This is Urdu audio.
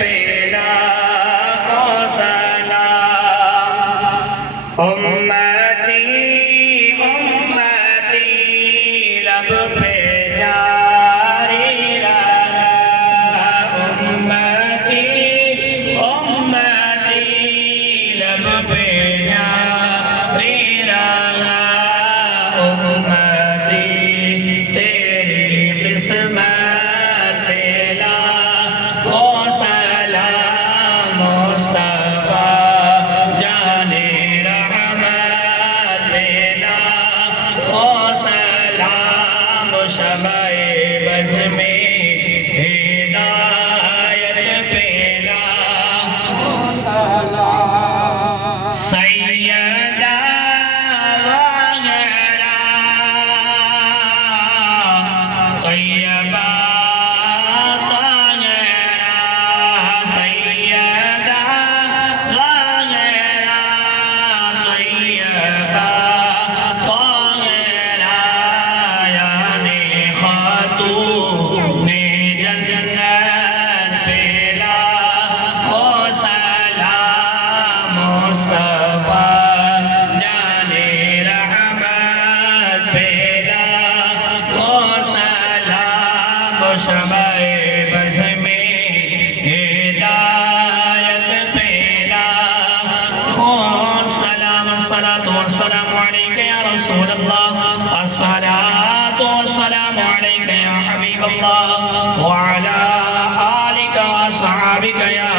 پیلا کو سلام امتی امتی لب پہ جاری رہا امتی امتی لب پہ جاری رہا امتی تیری قسمت پیلا کو سلام مصطفیٰ جان رحمت پیلا کو سلام شمع بز میں ہدایت پیلا کو سلام سیدہ وغیرہ طیبہ طاہرہ سیدہ وغیرہ طیبہ طاہرہ یعنی خاتون جنت پیلا کو سلام مصطفیٰ جان رحمت پیلا کو سلام شمع بز میں ہدایت پیلا کو سلام الصلاة والسلام علیک یا رسول اللہ الصلاة والسلام علیک یا حبیب اللہ وعلی آلک و صحابک یا